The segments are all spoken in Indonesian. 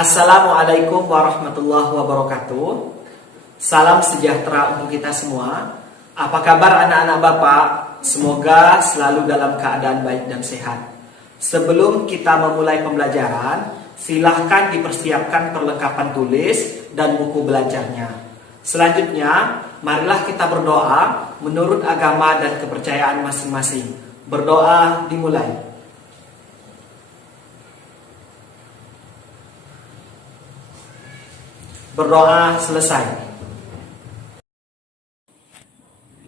Assalamualaikum warahmatullahi wabarakatuh. Salam sejahtera untuk kita semua. Apa kabar anak-anak Bapak? Semoga selalu dalam keadaan baik dan sehat. Sebelum kita memulai pembelajaran, silahkan dipersiapkan perlengkapan tulis dan buku belajarnya. Selanjutnya, marilah kita berdoa menurut agama dan kepercayaan masing-masing. Berdoa dimulai. Berdoa selesai.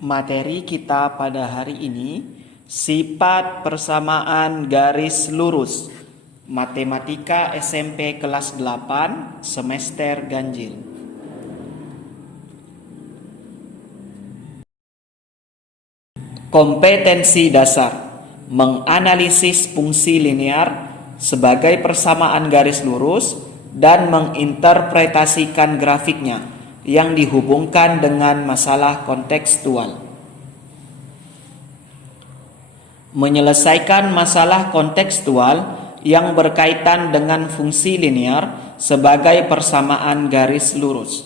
Materi kita pada hari ini, sifat persamaan garis lurus. Matematika SMP kelas 8 semester ganjil. Kompetensi dasar: menganalisis fungsi linear sebagai persamaan garis lurus dan menginterpretasikan grafiknya yang dihubungkan dengan masalah kontekstual. Menyelesaikan masalah kontekstual yang berkaitan dengan fungsi linear sebagai persamaan garis lurus.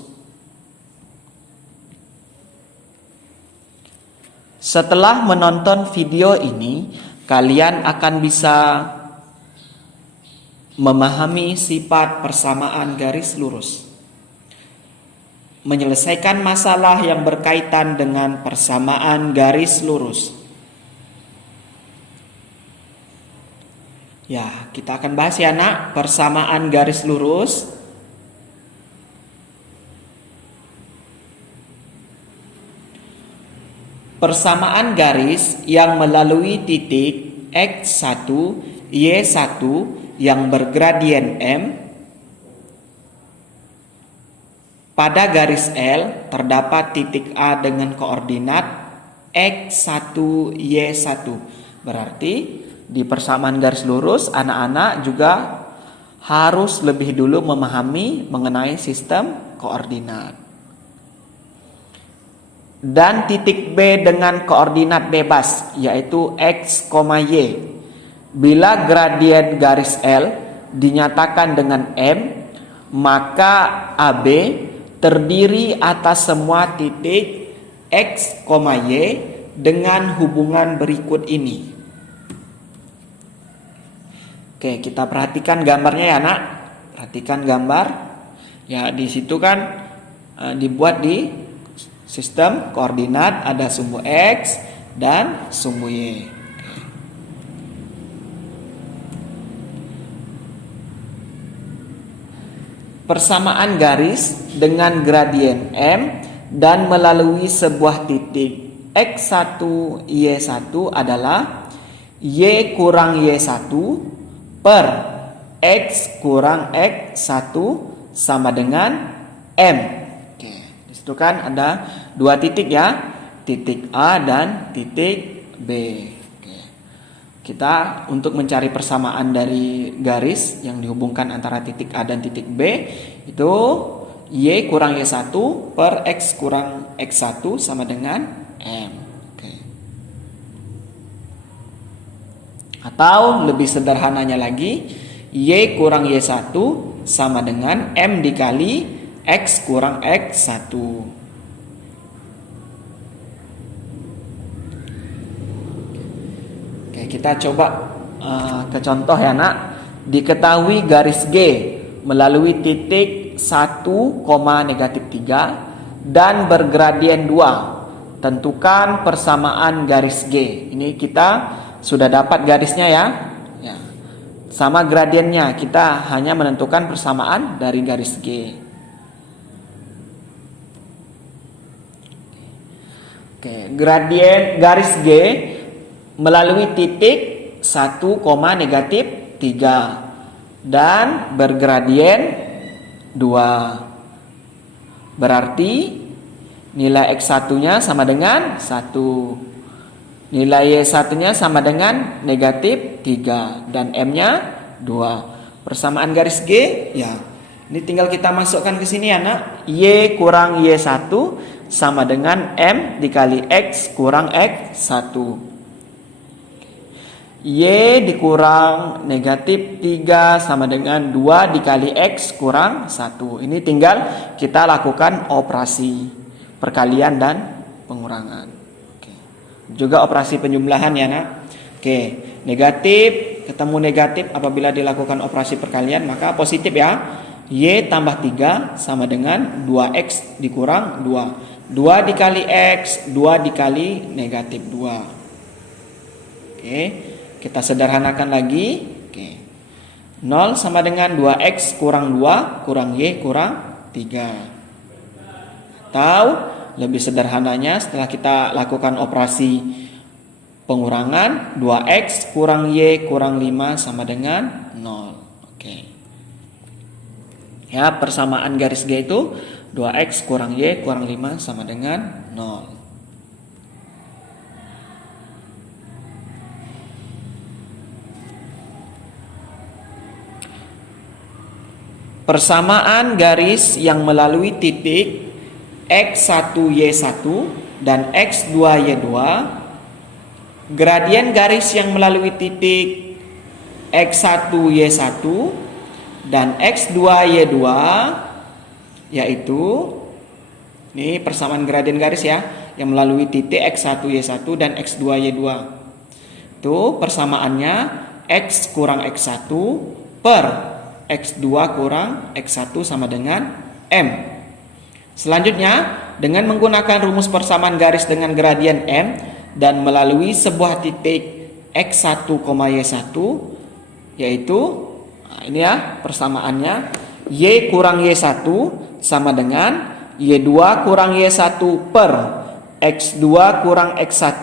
Setelah menonton video ini, kalian akan bisa memahami sifat persamaan garis lurus. Menyelesaikan masalah yang berkaitan dengan persamaan garis lurus. Ya, kita akan bahas ya nak, persamaan garis lurus. Persamaan garis yang melalui titik X1, Y1 yang bergradien M. Pada garis L terdapat titik A dengan koordinat X1, Y1. Berarti di persamaan garis lurus anak-anak juga harus lebih dulu memahami mengenai sistem koordinat. Dan titik B dengan koordinat bebas yaitu X, Y. Bila gradien garis L dinyatakan dengan M, maka AB terdiri atas semua titik X, Y dengan hubungan berikut ini. Oke, kita perhatikan gambarnya ya nak. Perhatikan gambar. Ya, di situ kan dibuat di sistem koordinat ada sumbu X dan sumbu Y. Persamaan garis dengan gradien M dan melalui sebuah titik X1, Y1 adalah Y kurang Y1 per X kurang X1 sama dengan M. Oke, disitu kan ada dua titik ya, titik A dan titik B. Kita untuk mencari persamaan dari garis yang dihubungkan antara titik A dan titik B itu Y kurang Y1 per X kurang X1 sama dengan M. Oke. Atau lebih sederhananya lagi, Y kurang Y1 sama dengan M dikali X kurang X1. Kita coba ke contoh ya nak. Diketahui garis G melalui titik 1, negatif 3 dan bergradien 2. Tentukan persamaan garis G. Ini kita sudah dapat garisnya ya. Sama gradiennya, kita hanya menentukan persamaan dari garis G. Oke, gradien garis G melalui titik 1, negatif 3 dan bergradien 2. Berarti nilai X1-nya sama dengan 1. Nilai Y1-nya sama dengan negatif 3 dan M-nya 2. Persamaan garis G ya. Ini tinggal kita masukkan ke sini ya nak. Y kurang Y1 sama dengan M dikali X kurang X1. Y dikurang negatif 3 sama dengan 2 dikali X kurang 1. Ini tinggal kita lakukan operasi perkalian dan pengurangan. Oke. Juga operasi penjumlahan ya nak. Oke, negatif ketemu negatif apabila dilakukan operasi perkalian maka positif ya. Y tambah 3 sama dengan 2X dikurang 2. 2 dikali X, 2 dikali negatif 2. Oke, kita sederhanakan lagi. Oke. 0 sama dengan 2X kurang 2 kurang Y kurang 3. Atau lebih sederhananya setelah kita lakukan operasi pengurangan, 2X kurang Y kurang 5 sama dengan 0. Oke. Ya, persamaan garis G itu 2X kurang Y kurang 5 sama dengan 0. Persamaan garis yang melalui titik X1Y1 dan X2Y2. Gradien garis yang melalui titik X1Y1 dan X2Y2 yaitu ini persamaan gradien garis ya yang melalui titik X1Y1 dan X2Y2. Itu persamaannya X kurang X1 per X2 kurang X1 sama dengan M. Selanjutnya, dengan menggunakan rumus persamaan garis dengan gradien M dan melalui sebuah titik X1, Y1 yaitu ini ya persamaannya Y kurang Y1 sama dengan Y2 kurang Y1 per X2 kurang X1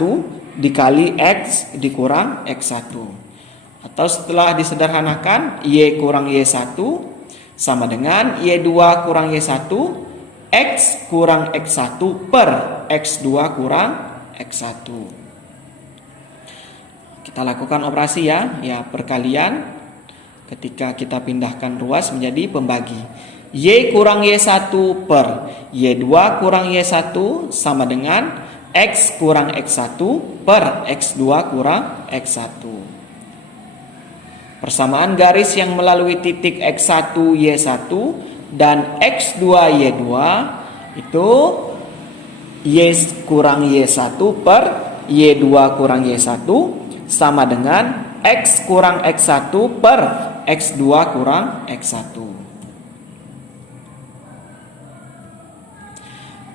dikali X dikurang X1. Atau setelah disederhanakan Y kurang Y1 sama dengan Y2 kurang Y1 X kurang X1 per X2 kurang X1. Kita lakukan operasi ya perkalian ketika kita pindahkan ruas menjadi pembagi. Y kurang Y1 per Y2 kurang Y1 sama dengan X kurang X1 per X2 kurang X1. Persamaan garis yang melalui titik X1 Y1 dan X2 Y2 itu Y kurang Y1 per Y2 kurang Y1 sama dengan X kurang X1 per X2 kurang X1.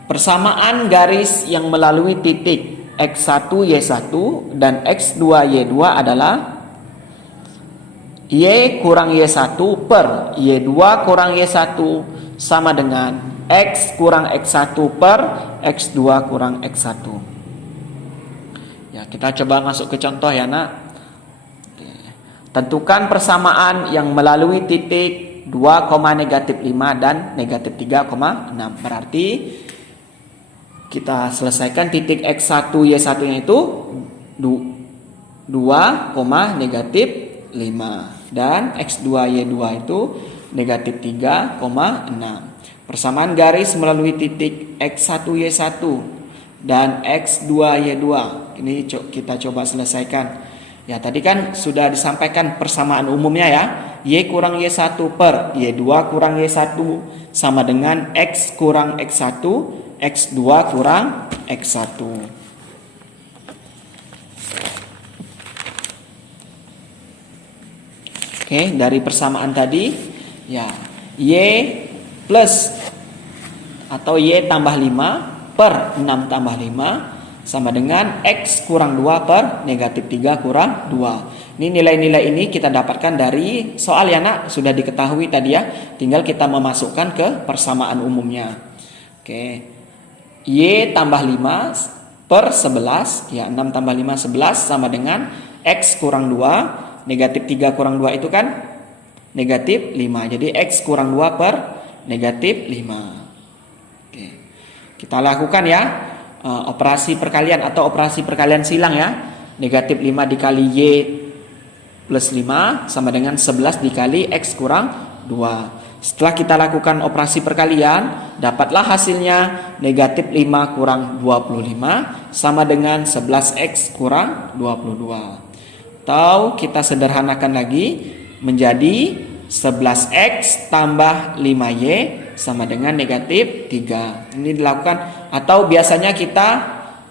Persamaan garis yang melalui titik X1 Y1 dan X2 Y2 adalah Y kurang Y1 per Y2 kurang Y1 sama dengan X kurang X1 per X2 kurang X1. Ya, kita coba masuk ke contoh ya nak. Tentukan persamaan yang melalui titik 2, negatif 5 dan negatif 3, 6. Berarti kita selesaikan titik X1 Y1 nya itu 2, negatif 5 dan X2 Y2 itu negatif 3, 6. Persamaan garis melalui titik X1 Y1 dan X2 Y2 ini kita coba selesaikan. Ya, tadi kan sudah disampaikan persamaan umumnya ya. Y kurang Y1 per Y2 kurang Y1 sama dengan X kurang X1 X2 kurang X1. Oke, dari persamaan tadi ya Y plus atau Y tambah 5 per 6 tambah 5 sama dengan X kurang 2 per negatif 3 kurang 2. Ini nilai-nilai ini kita dapatkan dari soal ya nak, sudah diketahui tadi ya. Tinggal kita memasukkan ke persamaan umumnya. Oke. Y tambah 5 per 11 ya 6 tambah 5 11 sama dengan X kurang 2 negatif 3 kurang 2 itu kan negatif 5. Jadi X kurang 2 per negatif 5. Oke. Kita lakukan ya operasi perkalian atau operasi perkalian silang ya. Negatif 5 dikali Y plus 5 sama dengan 11 dikali X kurang 2. Setelah kita lakukan operasi perkalian, dapatlah hasilnya negatif 5 kurang 25 sama dengan 11X kurang 22. Atau kita sederhanakan lagi menjadi 11X tambah 5Y sama dengan negatif 3. Ini dilakukan, atau biasanya kita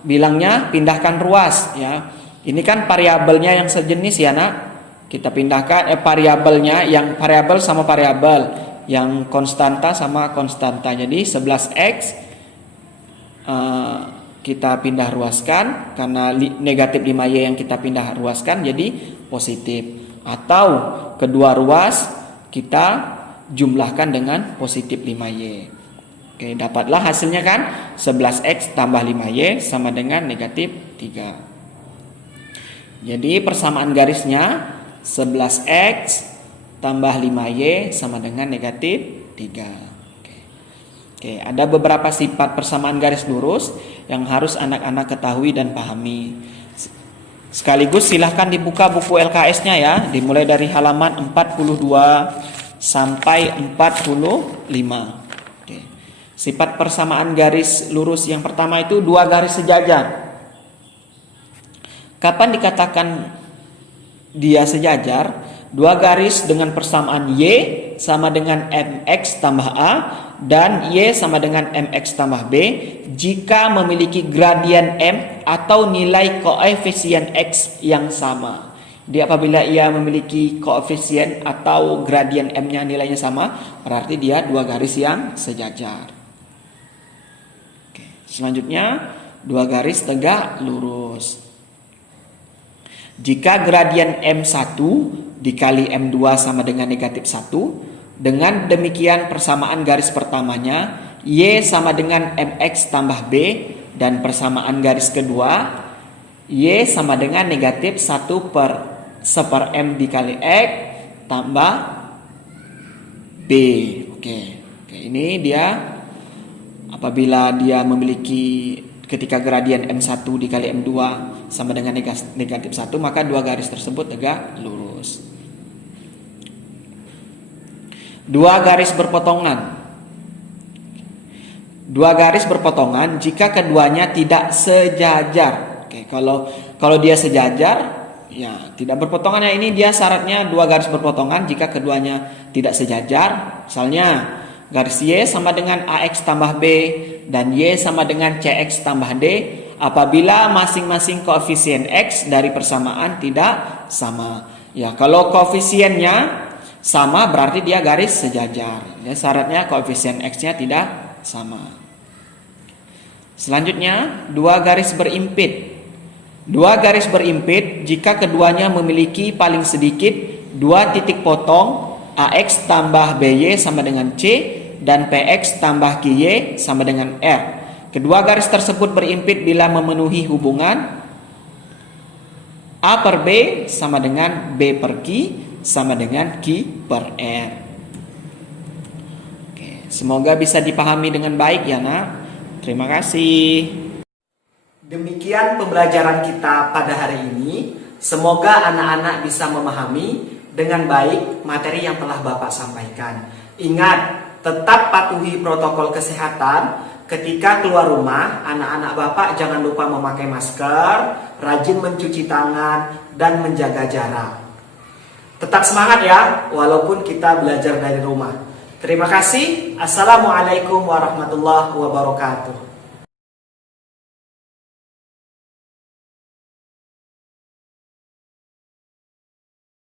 bilangnya pindahkan ruas ya. Ini kan variabelnya yang sejenis ya nak. Kita pindahkan variabelnya, yang variabel sama variabel, yang konstanta sama konstanta. Jadi 11X kita pindah ruaskan, karena negatif 5Y yang kita pindah ruaskan jadi positif. Atau kedua ruas kita jumlahkan dengan positif 5Y. Oke, dapatlah hasilnya kan 11X tambah 5Y sama dengan negatif 3. Jadi persamaan garisnya 11X tambah 5Y sama dengan negatif 3. Oke, ada beberapa sifat persamaan garis lurus yang harus anak-anak ketahui dan pahami. Sekaligus silahkan dibuka buku LKS-nya ya, dimulai dari halaman 42 sampai 45. Oke. Sifat persamaan garis lurus yang pertama itu dua garis sejajar. Kapan dikatakan dia sejajar? Dua garis dengan persamaan Y sama dengan MX tambah A dan Y sama dengan MX tambah B jika memiliki gradien M atau nilai koefisien X yang sama. Jadi apabila ia memiliki koefisien atau gradien M-nya nilainya sama, berarti dia dua garis yang sejajar. Oke, selanjutnya dua garis tegak lurus. Jika gradien M1 dikali M2 sama dengan negatif 1, dengan demikian persamaan garis pertamanya Y sama dengan MX tambah B, dan persamaan garis kedua Y sama dengan negatif 1 per 1 M dikali X tambah B. Oke, ini dia apabila dia memiliki, ketika gradien M1 dikali M2 sama dengan negatif 1, maka dua garis tersebut tegak lurus. Dua garis berpotongan. Dua garis berpotongan jika keduanya tidak sejajar. Oke, kalau dia sejajar, ya tidak berpotongan ya, ini dia syaratnya dua garis berpotongan jika keduanya tidak sejajar. Misalnya garis Y sama dengan AX tambah B dan Y sama dengan CX tambah D apabila masing-masing koefisien X dari persamaan tidak sama. Ya, kalau koefisiennya sama berarti dia garis sejajar. Ya, syaratnya koefisien X-nya tidak sama. Selanjutnya, dua garis berimpit. Dua garis berimpit jika keduanya memiliki paling sedikit dua titik potong, AX tambah BY sama dengan C dan PX tambah QY sama dengan R. Kedua garis tersebut berimpit bila memenuhi hubungan A per B sama dengan B per Q sama dengan Q per R. Oke, semoga bisa dipahami dengan baik ya nak. Terima kasih. Demikian pembelajaran kita pada hari ini. Semoga anak-anak bisa memahami dengan baik materi yang telah Bapak sampaikan. Ingat, tetap patuhi protokol kesehatan. Ketika keluar rumah, anak-anak Bapak jangan lupa memakai masker, rajin mencuci tangan, dan menjaga jarak. Tetap semangat ya, walaupun kita belajar dari rumah. Terima kasih. Assalamualaikum warahmatullahi wabarakatuh.